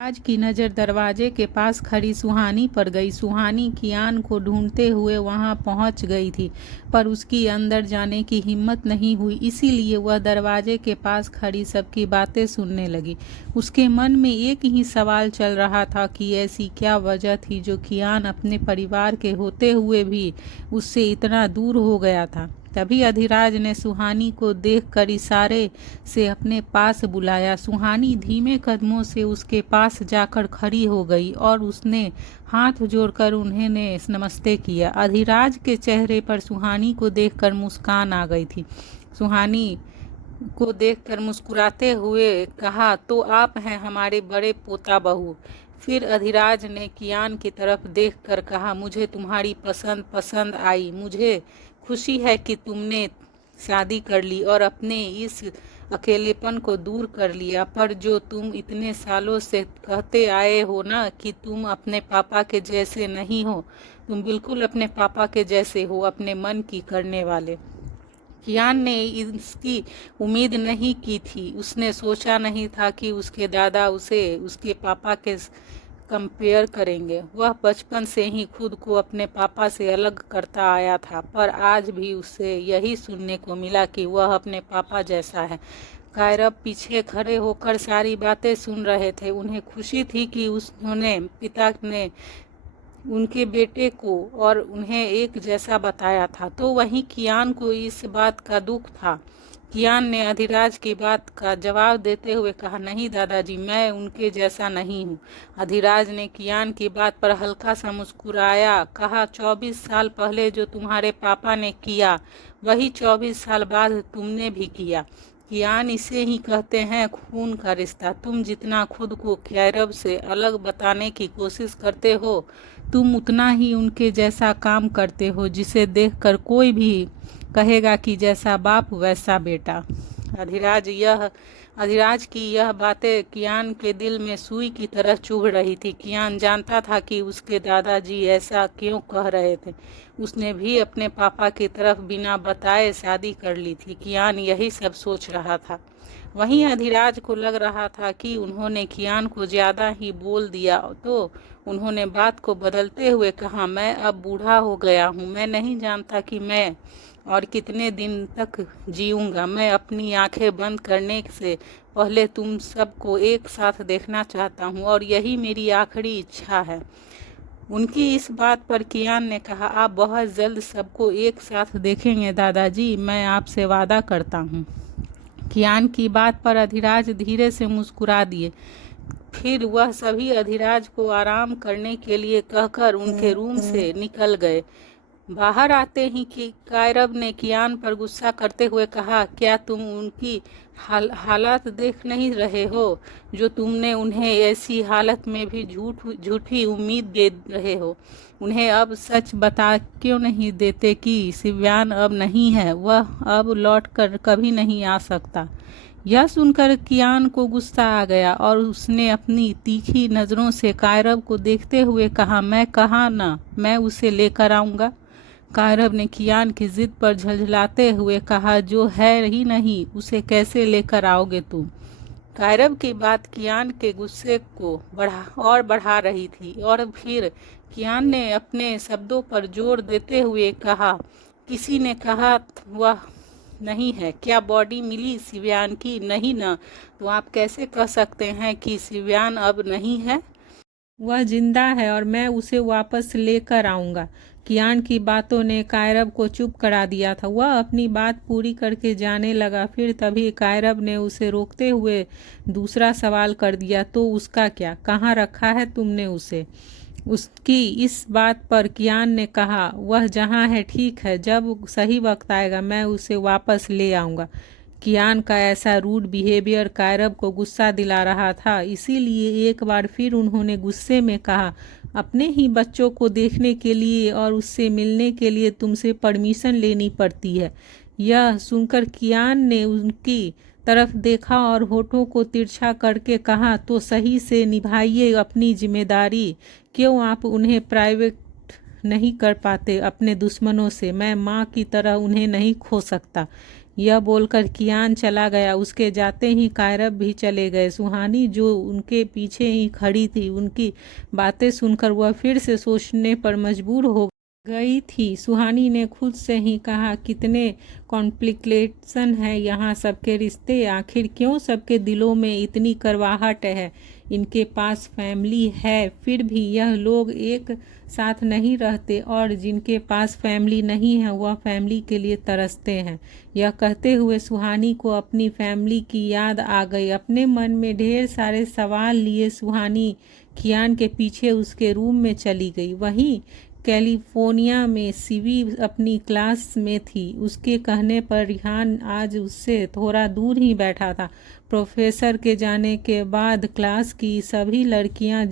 आज की नज़र दरवाजे के पास खड़ी सुहानी पर गई। सुहानी कियान को ढूंढते हुए वहां पहुंच गई थी, पर उसकी अंदर जाने की हिम्मत नहीं हुई, इसीलिए वह दरवाजे के पास खड़ी सबकी बातें सुनने लगी। उसके मन में एक ही सवाल चल रहा था कि ऐसी क्या वजह थी जो कियान अपने परिवार के होते हुए भी उससे इतना दूर हो गया था। तभी अधिराज ने सुहानी को देखकर इशारे से अपने पास बुलाया। सुहानी धीमे कदमों से उसके पास जाकर खड़ी हो गई और उसने हाथ जोड़कर उन्हें नमस्ते किया। अधिराज के चेहरे पर सुहानी को देखकर मुस्कान आ गई थी। सुहानी को देखकर मुस्कुराते हुए कहा, तो आप हैं हमारे बड़े पोता बहू। फिर अधिराज ने कियान की तरफ देखकर कहा, मुझे तुम्हारी पसंद पसंद आई। मुझे खुशी है कि तुमने शादी कर ली और अपने इस अकेलेपन को दूर कर लिया, पर जो तुम इतने सालों से कहते आए हो ना कि तुम अपने पापा के जैसे नहीं हो, तुम बिल्कुल अपने पापा के जैसे हो, अपने मन की करने वाले। कियान ने इसकी उम्मीद नहीं की थी। उसने सोचा नहीं था कि उसके दादा उसे उसके पापा के कंपेयर करेंगे। वह बचपन से ही खुद को अपने पापा से अलग करता आया था, पर आज भी उसे यही सुनने को मिला कि वह अपने पापा जैसा है। कायरब पीछे खड़े होकर सारी बातें सुन रहे थे। उन्हें खुशी थी कि उन्होंने पिता ने उनके बेटे को और उन्हें एक जैसा बताया था, तो वहीं कियान को इस बात का दुख था। कियान ने अधिराज की बात का जवाब देते हुए कहा, नहीं दादाजी, मैं उनके जैसा नहीं हूँ। अधिराज ने कियान की बात पर हल्का सा मुस्कुराया, कहा, 24 साल पहले जो तुम्हारे पापा ने किया वही 24 साल बाद तुमने भी किया। कियान, इसे ही कहते हैं खून का रिश्ता। तुम जितना खुद को कैरब से अलग बताने की कोशिश करते हो, तुम उतना ही उनके जैसा काम करते हो, जिसे देखकर कोई भी कहेगा कि जैसा बाप वैसा बेटा। अधिराज की यह बातें कियान के दिल में सुई की तरह चुभ रही थी। कियान जानता था कि उसके दादाजी ऐसा क्यों कह रहे थे। उसने भी अपने पापा की तरफ बिना बताए शादी कर ली थी। कियान यही सब सोच रहा था। वहीं अधिराज को लग रहा था कि उन्होंने कियान को ज़्यादा ही बोल दिया, तो उन्होंने बात को बदलते हुए कहा, मैं अब बूढ़ा हो गया हूँ। मैं नहीं जानता कि मैं और कितने दिन तक जीऊँगा। मैं अपनी आंखें बंद करने से पहले तुम सबको एक साथ देखना चाहता हूँ और यही मेरी आखिरी इच्छा है। उनकी इस बात पर कियान ने कहा, आप बहुत जल्द सबको एक साथ देखेंगे दादाजी, मैं आपसे वादा करता हूँ। कियान की बात पर अधिराज धीरे से मुस्कुरा दिए। फिर वह सभी अधिराज को आराम करने के लिए कहकर उनके रूम से निकल गए। बाहर आते ही कि कायरब ने कियान पर गुस्सा करते हुए कहा, क्या तुम उनकी हालत देख नहीं रहे हो, जो तुमने उन्हें ऐसी हालत में भी झूठी उम्मीद दे रहे हो। उन्हें अब सच बता क्यों नहीं देते कि शिव्यान अब नहीं है, वह अब लौट कर कभी नहीं आ सकता। यह सुनकर कियान को गुस्सा आ गया और उसने अपनी तीखी नज़रों से कायरब को देखते हुए कहा, मैं कहा ना, मैं उसे लेकर आऊँगा। कायरब ने कियान की जिद पर झंझलाते हुए कहा, जो है ही नहीं उसे कैसे लेकर आओगे तुम। कायरब की बात कियान के गुस्से को बढ़ा रही थी और फिर कियान ने अपने शब्दों पर जोर देते हुए कहा, किसी ने कहा वह नहीं है, क्या बॉडी मिली शिव्यान की? नहीं ना, तो आप कैसे कह सकते हैं कि शिव्यान अब नहीं है? वह जिंदा है और मैं उसे वापस लेकर आऊँगा। कियान की बातों ने कायरब को चुप करा दिया था। वह अपनी बात पूरी करके जाने लगा, फिर तभी कायरब ने उसे रोकते हुए दूसरा सवाल कर दिया, तो उसका क्या? कहाँ रखा है तुमने उसे? उसकी इस बात पर कियान ने कहा, वह जहाँ है ठीक है, जब सही वक्त आएगा मैं उसे वापस ले आऊँगा। कियान का ऐसा रूड बिहेवियर कायरब को गुस्सा दिला रहा था, इसीलिए एक बार फिर उन्होंने गुस्से में कहा, अपने ही बच्चों को देखने के लिए और उससे मिलने के लिए तुमसे परमिशन लेनी पड़ती है। यह सुनकर कियान ने उनकी तरफ देखा और होठों को तिरछा करके कहा, तो सही से निभाइए अपनी जिम्मेदारी। क्यों आप उन्हें प्राइवेट नहीं कर पाते अपने दुश्मनों से? मैं माँ की तरह उन्हें नहीं खो सकता। यह बोलकर कियान चला गया। उसके जाते ही कायरब भी चले गए। सुहानी जो उनके पीछे ही खड़ी थी, उनकी बातें सुनकर वह फिर से सोचने पर मजबूर हो गई थी। सुहानी ने खुद से ही कहा, कितने कॉम्प्लिकेशन है यहाँ सबके रिश्ते, आखिर क्यों सबके दिलों में इतनी करवाहट है। इनके पास फैमिली है, फिर भी यह लोग एक साथ नहीं रहते, और जिनके पास फैमिली नहीं है वह फैमिली के लिए तरसते हैं। यह कहते हुए सुहानी को अपनी फैमिली की याद आ गई। अपने मन में ढेर सारे सवाल लिए सुहानी कियान के पीछे उसके रूम में चली गई। वहीं कैलिफोर्निया में सीवी अपनी क्लास में थी। उसके कहने पर रिहान आज उससे थोड़ा दूर ही बैठा था। प्रोफेसर के जाने के बाद क्लास की सभी लड़कियां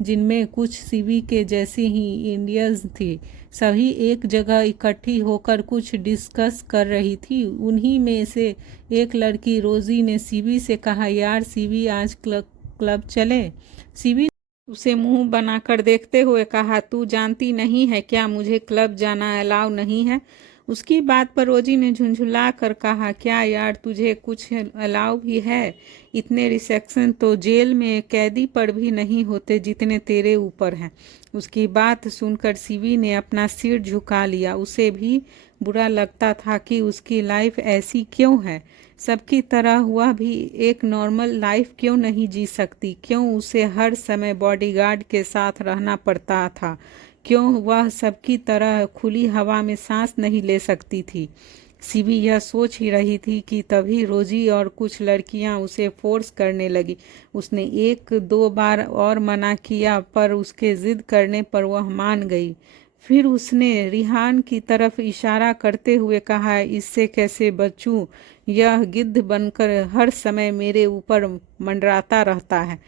जिनमें कुछ सीवी के जैसी ही इंडियंस थी, सभी एक जगह इकट्ठी होकर कुछ डिस्कस कर रही थी। उन्हीं में से एक लड़की रोजी ने सीवी से कहा, यार सीवी आज क्लब चले। सीवी उसे मुंह बनाकर देखते हुए कहा, तू जानती नहीं है क्या मुझे क्लब जाना अलाउ नहीं है। उसकी बात पर रोजी ने झुंझुला कर कहा, क्या यार तुझे कुछ अलाउ भी है। इतने रिस्ट्रिक्शन तो जेल में कैदी पर भी नहीं होते जितने तेरे ऊपर हैं। उसकी बात सुनकर सीवी ने अपना सिर झुका लिया। उसे भी बुरा लगता था कि उसकी लाइफ ऐसी क्यों है। सबकी तरह वह भी एक नॉर्मल लाइफ क्यों नहीं जी सकती। क्यों उसे हर समय बॉडीगार्ड के साथ रहना पड़ता था। क्यों वह सबकी तरह खुली हवा में सांस नहीं ले सकती थी। सीवी यह सोच ही रही थी कि तभी रोजी और कुछ लड़कियां उसे फोर्स करने लगी। उसने एक दो बार और मना किया, पर उसके जिद करने पर वह मान गई। फिर उसने रिहान की तरफ इशारा करते हुए कहा, इससे कैसे बचूं, यह गिद्ध बनकर हर समय मेरे ऊपर मंडराता रहता है।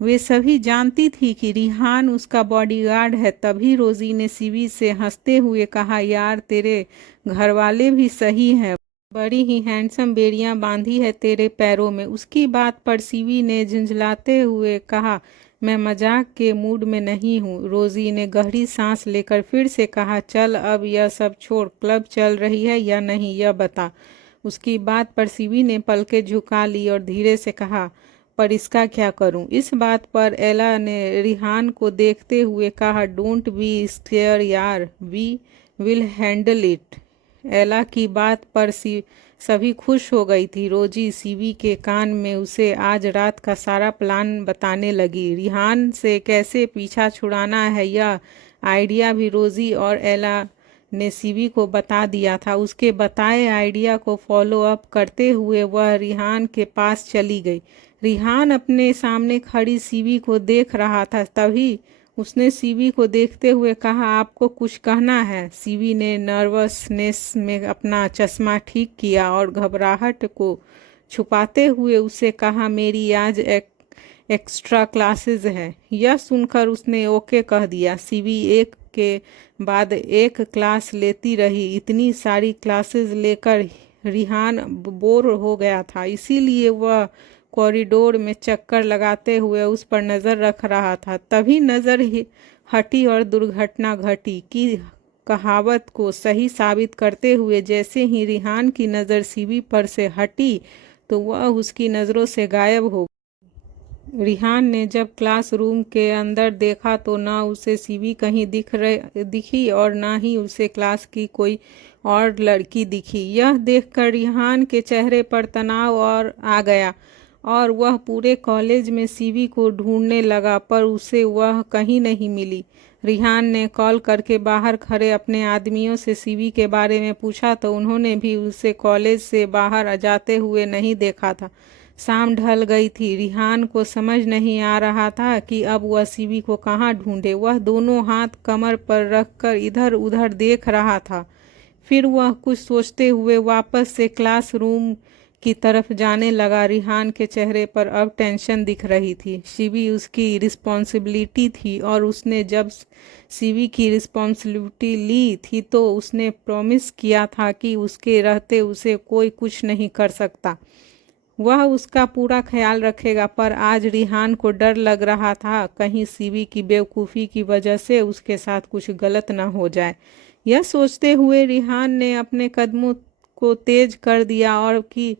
वे सभी जानती थी कि रिहान उसका बॉडीगार्ड है। तभी रोजी ने सीवी से हंसते हुए कहा, यार तेरे घरवाले भी सही हैं, बड़ी ही हैंडसम बेड़ियां बांधी है तेरे पैरों में। उसकी बात पर सीवी ने झुंझलाते हुए कहा, मैं मजाक के मूड में नहीं हूँ। रोजी ने गहरी सांस लेकर फिर से कहा, चल अब यह सब छोड़, क्लब चल रही है या नहीं यह बता। उसकी बात पर सीवी ने पलकें झुका ली और धीरे से कहा, पर इसका क्या करूं। इस बात पर एला ने रिहान को देखते हुए कहा, डोंट बी स्केयर यार, वी विल हैंडल इट। एला की बात पर सभी खुश हो गई थी। रोजी सीवी के कान में उसे आज रात का सारा प्लान बताने लगी। रिहान से कैसे पीछा छुड़ाना है यह आइडिया भी रोजी और एला ने सीवी को बता दिया था। उसके बताए आइडिया को फॉलो अप करते हुए वह रिहान के पास चली गई। रिहान अपने सामने खड़ी सीवी को देख रहा था। तभी उसने सीवी को देखते हुए कहा, आपको कुछ कहना है। सीवी ने नर्वसनेस में अपना चश्मा ठीक किया और घबराहट को छुपाते हुए उसे कहा, मेरी आज एक्स्ट्रा क्लासेस है। यह सुनकर उसने ओके कह दिया। सीवी एक के बाद एक क्लास लेती रही। इतनी सारी क्लासेस लेकर रिहान बोर हो गया था, इसीलिए वह कॉरिडोर में चक्कर लगाते हुए उस पर नज़र रख रहा था। तभी नज़र हटी और दुर्घटना घटी की कहावत को सही साबित करते हुए जैसे ही रिहान की नज़र सीवी पर से हटी तो वह उसकी नज़रों से गायब हो। रिहान ने जब क्लासरूम के अंदर देखा तो ना उसे सीवी कहीं दिखी और ना ही उसे क्लास की कोई और लड़की दिखी। यह देखकर रिहान के चेहरे पर तनाव और आ गया और वह पूरे कॉलेज में सीवी को ढूंढने लगा, पर उसे वह कहीं नहीं मिली। रिहान ने कॉल करके बाहर खड़े अपने आदमियों से सीवी के बारे में पूछा तो उन्होंने भी उसे कॉलेज से बाहर जाते हुए नहीं देखा था। शाम ढल गई थी। रिहान को समझ नहीं आ रहा था कि अब वह सीवी को कहाँ ढूंढे। वह दोनों हाथ कमर पर रखकर इधर उधर देख रहा था। फिर वह कुछ सोचते हुए वापस से क्लासरूम की तरफ जाने लगा। रिहान के चेहरे पर अब टेंशन दिख रही थी। सीवी उसकी रिस्पॉन्सिबिलिटी थी और उसने जब सीवी की रिस्पॉन्सिबिलिटी ली थी तो उसने प्रॉमिस किया था कि उसके रहते उसे कोई कुछ नहीं कर सकता। वह उसका पूरा ख्याल रखेगा। पर आज रिहान को डर लग रहा था कहीं सीवी की बेवकूफ़ी की वजह से उसके साथ कुछ गलत न हो जाए। यह सोचते हुए रिहान ने अपने कदमों को तेज कर दिया और कि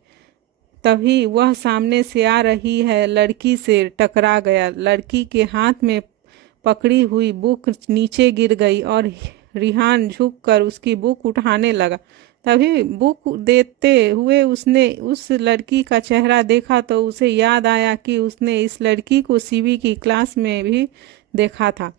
तभी वह सामने से आ रही है लड़की से टकरा गया। लड़की के हाथ में पकड़ी हुई बुक नीचे गिर गई और रिहान झुककर उसकी बुक उठाने लगा। तभी बुक देते हुए उसने उस लड़की का चेहरा देखा तो उसे याद आया कि उसने इस लड़की को सीवी की क्लास में भी देखा था।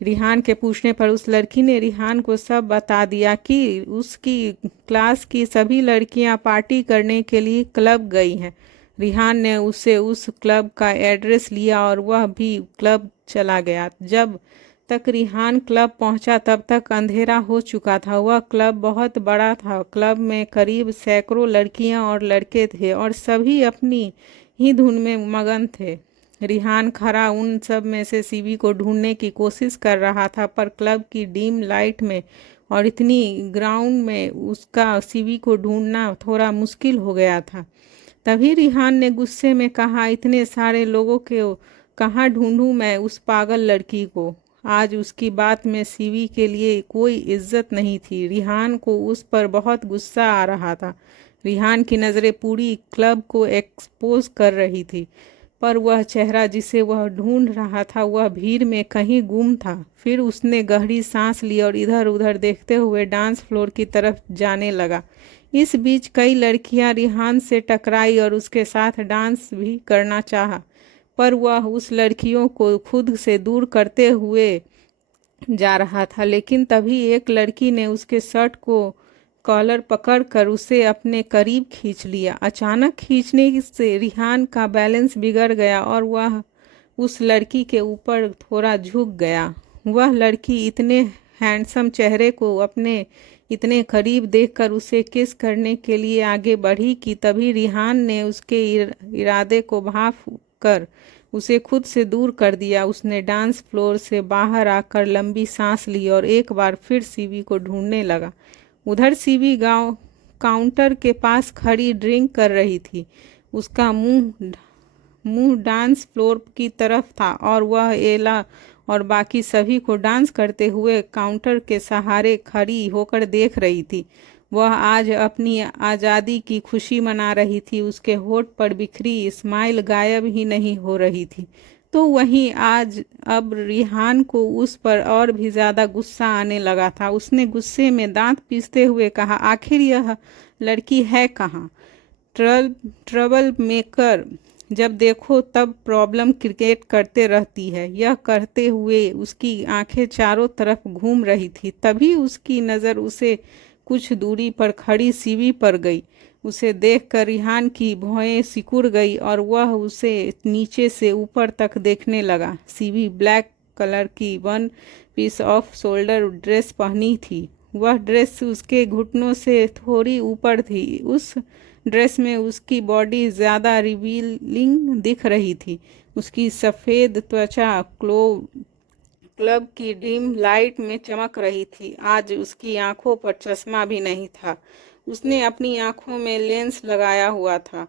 रिहान के पूछने पर उस लड़की ने रिहान को सब बता दिया कि उसकी क्लास की सभी लड़कियां पार्टी करने के लिए क्लब गई हैं। रिहान ने उससे उस क्लब का एड्रेस लिया और वह भी क्लब चला गया। जब तक रिहान क्लब पहुंचा तब तक अंधेरा हो चुका था। वह क्लब बहुत बड़ा था। क्लब में करीब सैकड़ों लड़कियां और लड़के थे और सभी अपनी ही धुन में मगन थे। रिहान खड़ा उन सब में से सीवी को ढूंढने की कोशिश कर रहा था, पर क्लब की डीम लाइट में और इतनी ग्राउंड में उसका सीवी को ढूंढना थोड़ा मुश्किल हो गया था। तभी रिहान ने गुस्से में कहा, इतने सारे लोगों को कहाँ ढूंढूं मैं उस पागल लड़की को। आज उसकी बात में सीवी के लिए कोई इज्जत नहीं थी। रिहान को उस पर बहुत गुस्सा आ रहा था। रिहान की नज़रें पूरी क्लब को एक्सपोज कर रही थी, पर वह चेहरा जिसे वह ढूंढ रहा था वह भीड़ में कहीं गुम था। फिर उसने गहरी सांस ली और इधर उधर देखते हुए डांस फ्लोर की तरफ जाने लगा। इस बीच कई लड़कियां रिहान से टकराई और उसके साथ डांस भी करना चाहा, पर वह उस लड़कियों को खुद से दूर करते हुए जा रहा था। लेकिन तभी एक लड़की ने उसके शर्ट को कॉलर पकड़कर उसे अपने करीब खींच लिया। अचानक खींचने से रिहान का बैलेंस बिगड़ गया और वह उस लड़की के ऊपर थोड़ा झुक गया। वह लड़की इतने हैंडसम चेहरे को अपने इतने करीब देखकर उसे किस करने के लिए आगे बढ़ी कि तभी रिहान ने उसके इरादे को भांप कर उसे खुद से दूर कर दिया। उसने डांस फ्लोर से बाहर आकर लंबी सांस ली और एक बार फिर सीवी को ढूंढने लगा। उधर सीवी गांव काउंटर के पास खड़ी ड्रिंक कर रही थी। उसका मुंह डांस फ्लोर की तरफ था और वह एला और बाकी सभी को डांस करते हुए काउंटर के सहारे खड़ी होकर देख रही थी। वह आज अपनी आज़ादी की खुशी मना रही थी। उसके होठ पर बिखरी स्माइल गायब ही नहीं हो रही थी। तो वहीं आज अब रिहान को उस पर और भी ज़्यादा गुस्सा आने लगा था। उसने गुस्से में दांत पीसते हुए कहा, आखिर यह लड़की है कहाँ? ट्रबल मेकर जब देखो तब प्रॉब्लम क्रिएट करते रहती है। यह कहते हुए उसकी आंखें चारों तरफ घूम रही थी। तभी उसकी नज़र उसे कुछ दूरी पर खड़ी सीवी पर गई। उसे देखकर रिहान की भौहें सिकुड़ गई और वह उसे नीचे से ऊपर तक देखने लगा। सीवी ब्लैक कलर की one piece off shoulder dress पहनी थी। वह ड्रेस उसके घुटनों से थोड़ी ऊपर थी। उस ड्रेस में उसकी बॉडी ज़्यादा रिवीलिंग दिख रही थी। उसकी सफ़ेद त्वचा क्लब की डिम लाइट में चमक रही थी। आज उसकी आंखों पर चश्मा भी नहीं था। उसने अपनी आंखों में लेंस लगाया हुआ था।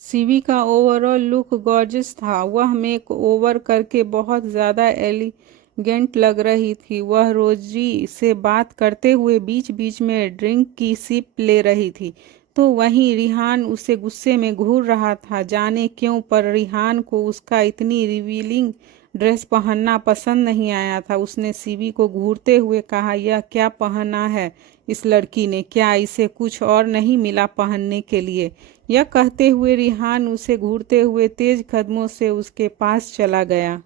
सीवी का ओवरऑल लुक गॉर्जियस था। वह मेक ओवर करके बहुत ज़्यादा एलिगेंट लग रही थी। वह रोजी से बात करते हुए बीच बीच में ड्रिंक की सिप ले रही थी। तो वहीं रिहान उसे गुस्से में घूर रहा था। जाने क्यों, पर रिहान को उसका इतनी रिवीलिंग ड्रेस पहनना पसंद नहीं आया था। उसने सीवी को घूरते हुए कहा, यह क्या पहना है इस लड़की ने? क्या इसे कुछ और नहीं मिला पहनने के लिए? यह कहते हुए रिहान उसे घूरते हुए तेज कदमों से उसके पास चला गया।